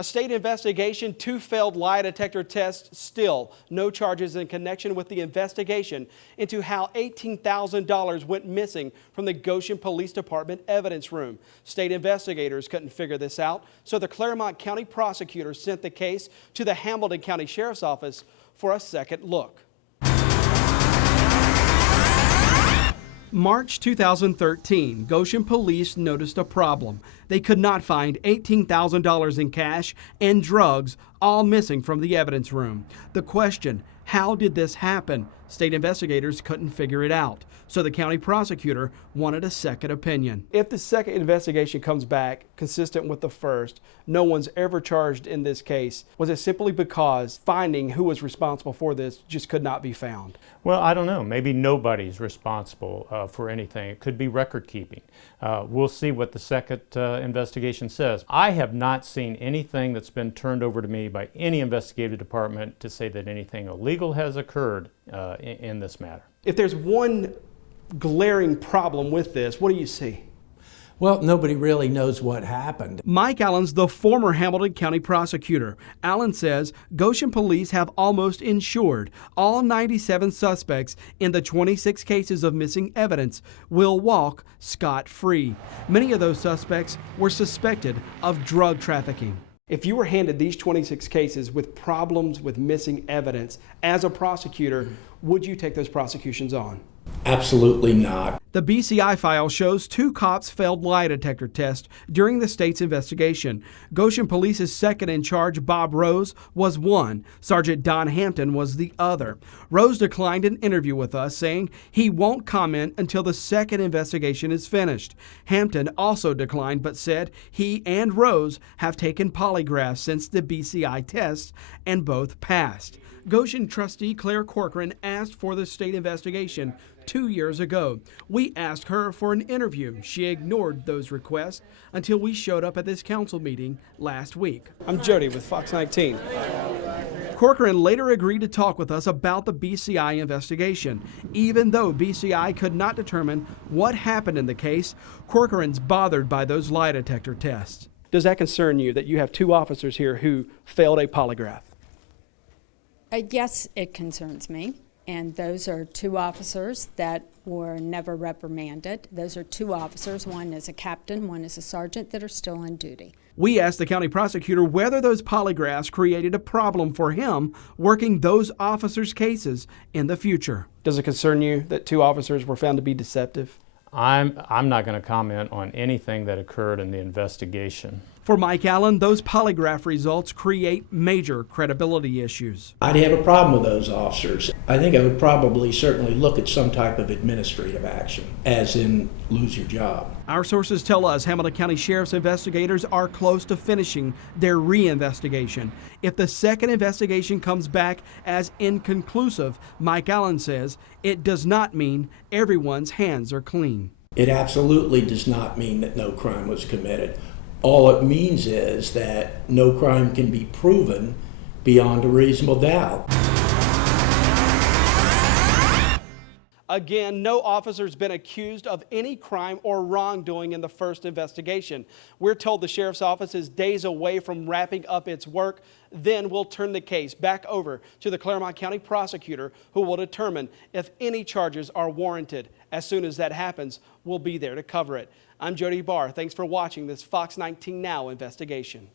A state investigation, 2 failed lie detector tests, still no charges in connection with the investigation into how $18,000 went missing from the Goshen Police Department evidence room. State investigators couldn't figure this out, so the Claremont County prosecutor sent the case to the Hamilton County Sheriff's Office for a second look. March 2013, Goshen Police noticed a problem. They could not find $18,000 in cash and drugs, all missing from the evidence room. The question, how did this happen? State investigators couldn't figure it out, so the county prosecutor wanted a second opinion. If the second investigation comes back consistent with the first, no one's ever charged in this case, was it simply because finding who was responsible for this just could not be found? Well, I don't know. Maybe nobody's responsible for anything. It could be record keeping. We'll see what the second investigation says. I have not seen anything that's been turned over to me by any investigative department to say that anything illegal has occurred in this matter. If there's one glaring problem with this, what do you see? Well, nobody really knows what happened. Mike Allen's the former Hamilton County prosecutor. Allen says Goshen police have almost ensured all 97 suspects in the 26 cases of missing evidence will walk scot-free. Many of those suspects were suspected of drug trafficking. If you were handed these 26 cases with problems with missing evidence as a prosecutor, would you take those prosecutions on? Absolutely not. The BCI file shows 2 cops failed lie detector tests during the state's investigation. Goshen Police's second in charge, Bob Rose, was one. Sergeant Don Hampton was the other. Rose declined an interview with us, saying he won't comment until the second investigation is finished. Hampton also declined, but said he and Rose have taken polygraphs since the BCI tests, and both passed. Goshen trustee Claire Corcoran asked for the state investigation 2 years ago. We asked her for an interview. She ignored those requests until we showed up at this council meeting last week. I'm Jody with Fox 19. Corcoran later agreed to talk with us about the BCI investigation. Even though BCI could not determine what happened in the case, Corcoran's bothered by those lie detector tests. Does that concern you that you have 2 officers here who failed a polygraph? Yes, it concerns me, and those are 2 officers that were never reprimanded. Those are 2 officers, one is a captain, one is a sergeant, that are still on duty. We asked the county prosecutor whether those polygraphs created a problem for him working those officers' cases in the future. Does it concern you that 2 officers were found to be deceptive? I'm not going to comment on anything that occurred in the investigation. For Mike Allen, those polygraph results create major credibility issues. I'd have a problem with those officers. I think I would probably certainly look at some type of administrative action, as in lose your job. Our sources tell us Hamilton County Sheriff's investigators are close to finishing their reinvestigation. If the second investigation comes back as inconclusive, Mike Allen says it does not mean everyone's hands are clean. It absolutely does not mean that no crime was committed. All it means is that no crime can be proven beyond a reasonable doubt. Again, no officer's been accused of any crime or wrongdoing in the first investigation. We're told the sheriff's office is days away from wrapping up its work. Then we'll turn the case back over to the Claremont County prosecutor, who will determine if any charges are warranted. As soon as that happens, we'll be there to cover it. I'm Jody Barr. Thanks for watching this Fox 19 Now investigation.